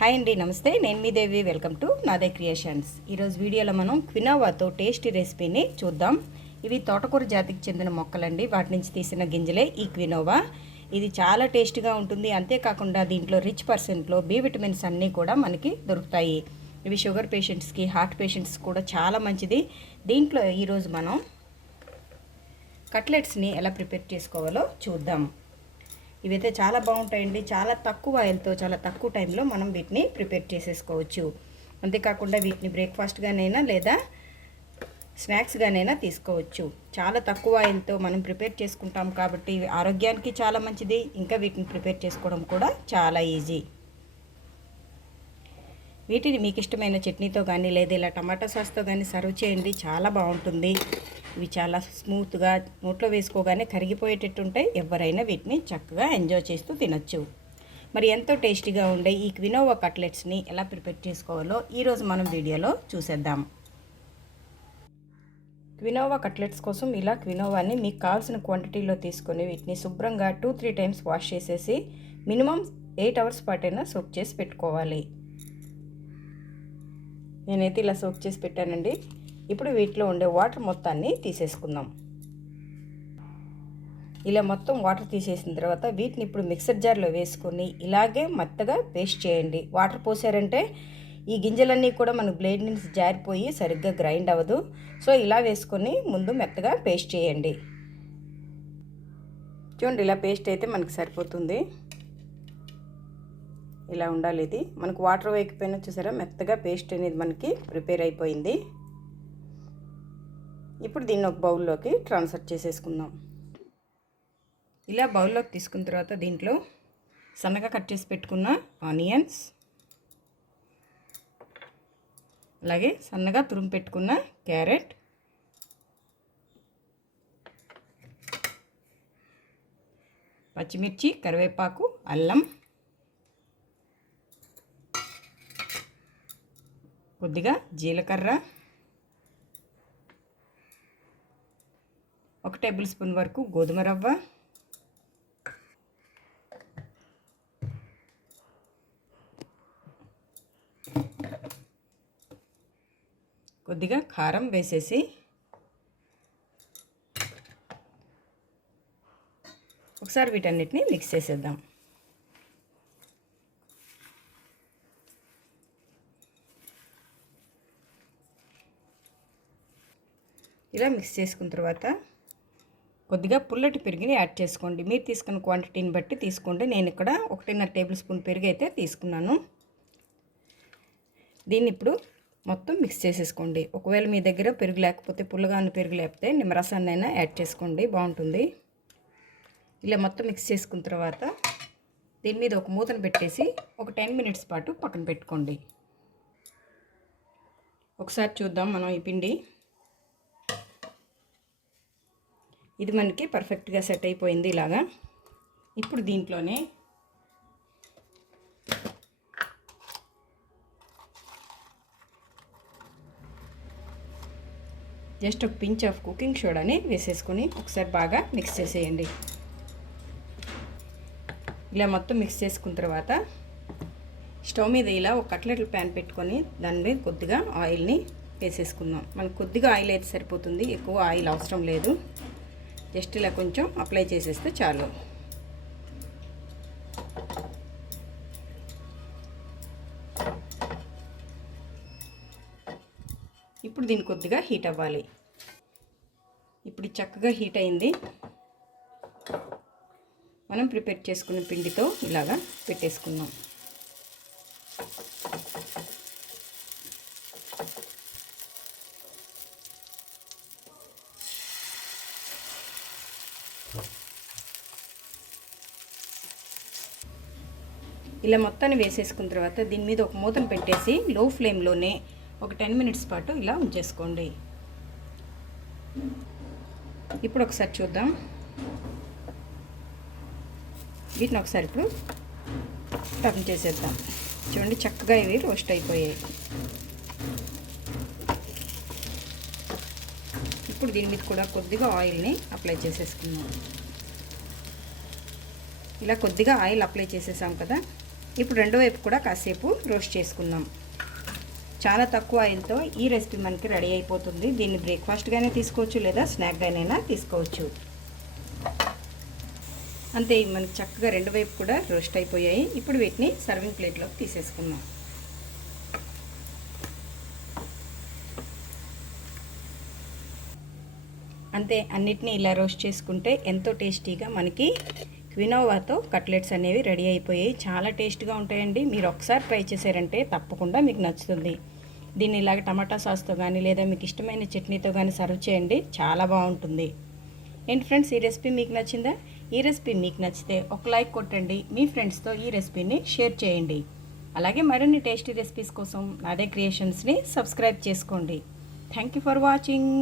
Hi అండి నమస్తే. నేను మీ Devi. Welcome to Nade creations ఈరోజు వీడియోలో మనం క్వినోవాతో టేస్టీ రెసిపీని చూద్దాం. ఇవి తోటకూర జాతికి చెందిన మొక్కలండి. వాటి నుంచి తీసిన గింజలే ఈ క్వినోవా. ఇది చాలా టేస్టీగా ఉంటుంది. అంతేకాకుండా దీంట్లో రిచ్ పర్సెంట్లో బి విటమిన్స్ అన్నీ కూడా మనకి దొరుకుతాయి. ఇవి షుగర్ పేషెంట్స్కి హార్ట్ పేషెంట్స్ కూడా చాలా మంచిది. దీంట్లో ఈరోజు మనం కట్లెట్స్ని ఎలా ప్రిపేర్ చేసుకోవాలో చూద్దాం. ఇవైతే చాలా బాగుంటాయండి. చాలా తక్కువ ఆయిల్తో చాలా తక్కువ టైంలో మనం వీటిని ప్రిపేర్ చేసేసుకోవచ్చు. అంతేకాకుండా వీటిని బ్రేక్ఫాస్ట్గానైనా లేదా స్నాక్స్గానైనా తీసుకోవచ్చు. చాలా తక్కువ ఆయిల్తో మనం ప్రిపేర్ చేసుకుంటాం కాబట్టి ఆరోగ్యానికి చాలా మంచిది. ఇంకా వీటిని ప్రిపేర్ చేసుకోవడం కూడా చాలా ఈజీ. వీటిని మీకు ఇష్టమైన చట్నీతో కానీ లేదా ఇలా టమాటా సాస్తో కానీ సర్వ్ చేయండి. చాలా బాగుంటుంది. ఇవి చాలా స్మూత్గా నోట్లో వేసుకోగానే కరిగిపోయేటట్టు ఉంటాయి ఎవరైనా వీటిని చక్కగా ఎంజాయ్ చేస్తూ తినచ్చు. మరి ఎంతో టేస్టీగా ఉండే ఈ క్వినోవా కట్లెట్స్ని ఎలా ప్రిపేర్ చేసుకోవాలో ఈరోజు మనం వీడియోలో చూసేద్దాం. క్వినోవా కట్లెట్స్ కోసం ఇలా క్వినోవాని మీకు కావాల్సిన క్వాంటిటీలో తీసుకొని వీటిని శుభ్రంగా టూ త్రీ టైమ్స్ వాష్ చేసేసి మినిమం ఎయిట్ అవర్స్ పాటైనా సోక్ చేసి పెట్టుకోవాలి. నేనైతే ఇలా సోక్ చేసి పెట్టానండి. ఇప్పుడు వీటిలో ఉండే వాటర్ మొత్తాన్ని తీసేసుకుందాం. ఇలా మొత్తం వాటర్ తీసేసిన తర్వాత వీటిని ఇప్పుడు మిక్సర్ జార్లో వేసుకొని ఇలాగే మెత్తగా పేస్ట్ చేయండి. వాటర్ పోసారంటే ఈ గింజలన్నీ కూడా మనకు బ్లేడ్ నుంచి జారిపోయి సరిగ్గా గ్రైండ్ అవ్వదు. సో ఇలా వేసుకొని ముందు మెత్తగా పేస్ట్ చేయండి. చూడండి ఇలా పేస్ట్ అయితే మనకు సరిపోతుంది. ఇలా ఉండాలి ఇది. మనకు వాటర్ వేయకపోయినా చూసారా మెత్తగా పేస్ట్ అనేది మనకి ప్రిపేర్ అయిపోయింది. ఇప్పుడు దీన్ని ఒక బౌల్లోకి ట్రాన్స్ఫర్ చేసేసుకుందాం. ఇలా బౌల్లోకి తీసుకున్న తర్వాత దీంట్లో సన్నగా కట్ చేసి పెట్టుకున్న ఆనియన్స్ అలాగే సన్నగా తురుము పెట్టుకున్న క్యారెట్ పచ్చిమిర్చి కరివేపాకు అల్లం కొద్దిగా జీలకర్ర ఒక టేబుల్ స్పూన్ వరకు గోధుమ రవ్వ. కొద్దిగా కారం వేసేసి ఒకసారి వీటన్నిటిని మిక్స్ చేసేద్దాం. ఇలా మిక్స్ చేసుకున్న తర్వాత కొద్దిగా పుల్లటి పెరుగుని యాడ్ చేసుకోండి. మీరు తీసుకున్న క్వాంటిటీని బట్టి తీసుకోండి. నేను ఇక్కడ ఒకటిన్నర టేబుల్ స్పూన్ పెరుగు అయితే తీసుకున్నాను. దీన్ని ఇప్పుడు మొత్తం మిక్స్ చేసేసుకోండి. ఒకవేళ మీ దగ్గర పెరుగు లేకపోతే పుల్లగాను పెరుగు లేకపోతే నిమ్మరసాన్ని అయినా యాడ్ చేసుకోండి. బాగుంటుంది. ఇలా మొత్తం మిక్స్ చేసుకున్న తర్వాత దీని మీద ఒక మూతను పెట్టేసి ఒక టెన్ మినిట్స్ పాటు పక్కన పెట్టుకోండి. ఒకసారి చూద్దాం మనం ఈ పిండి. ఇది మనకి పర్ఫెక్ట్గా సెట్ అయిపోయింది ఇలాగా. ఇప్పుడు దీంట్లోనే జస్ట్ ఒక పించ్ ఆఫ్ కుకింగ్ సోడాని వేసేసుకొని ఒకసారి బాగా మిక్స్ చేసేయండి. ఇలా మొత్తం మిక్స్ చేసుకున్న తర్వాత స్టవ్ మీద ఇలా ఒక కట్లెట్ల ప్యాన్ పెట్టుకొని దాని మీద కొద్దిగా ఆయిల్ని వేసేసుకుందాం. మనకు కొద్దిగా ఆయిల్ అయితే సరిపోతుంది ఎక్కువ ఆయిల్ అవసరం లేదు. జస్ట్ ఇలా కొంచెం అప్లై చేసేస్తే చాలు. ఇప్పుడు దీన్ని కొద్దిగా హీట్ అవ్వాలి. ఇప్పుడు చక్కగా హీట్ అయింది. మనం ప్రిపేర్ చేసుకున్న పిండితో ఇలాగా పెట్టేసుకుందాం. ఇలా మొత్తాన్ని వేసేసుకున్న తర్వాత దీని మీద ఒక మూతను పెట్టేసి లో ఫ్లేమ్లోనే ఒక టెన్ మినిట్స్ పాటు ఇలా ఉంచేసుకోండి. ఇప్పుడు ఒకసారి చూద్దాం. వీటిని ఒకసారి ఇప్పుడు టర్న్ చేసేద్దాం. చూడండి చక్కగా ఇవి రోస్ట్ అయిపోయాయి. ఇప్పుడు దీని మీద కూడా కొద్దిగా ఆయిల్ని అప్లై చేసేసుకుందాం. ఇలా కొద్దిగా ఆయిల్ అప్లై చేసేసాం కదా? ఇప్పుడు రెండో వైపు కూడా కాసేపు రోస్ట్ చేసుకుందాం. చాలా తక్కువ ఆయిల్తో ఈ రెసిపీ మనకి రెడీ అయిపోతుంది. దీన్ని బ్రేక్ఫాస్ట్గానే తీసుకోవచ్చు లేదా స్నాక్గానైనా తీసుకోవచ్చు. అంతే మనకి చక్కగా రెండు వైపు కూడా రోస్ట్ అయిపోయాయి. ఇప్పుడు వీటిని సర్వింగ్ ప్లేట్లోకి తీసేసుకుందాం. అంతే అన్నిటినీ ఇలా రోస్ట్ చేసుకుంటే ఎంతో టేస్టీగా మనకి వినోవాతో కట్లెట్స్ అనేవి రెడీ అయిపోయాయి. చాలా టేస్ట్గా ఉంటాయండి. మీరు ఒకసారి ట్రై చేశారంటే తప్పకుండా మీకు నచ్చుతుంది. దీన్ని ఇలాగ టమాటా సాస్తో కానీ లేదా మీకు ఇష్టమైన చట్నీతో కానీ సర్వ్ చేయండి. చాలా బాగుంటుంది. ఏంటి ఫ్రెండ్స్ ఈ రెసిపీ మీకు నచ్చిందా? ఈ రెసిపీ మీకు నచ్చితే ఒక లైక్ కొట్టండి. మీ ఫ్రెండ్స్తో ఈ రెసిపీని షేర్ చేయండి. అలాగే మరిన్ని టేస్టీ రెసిపీస్ కోసం నాదే క్రియేషన్స్ని సబ్స్క్రైబ్ చేసుకోండి. Thank you for watching.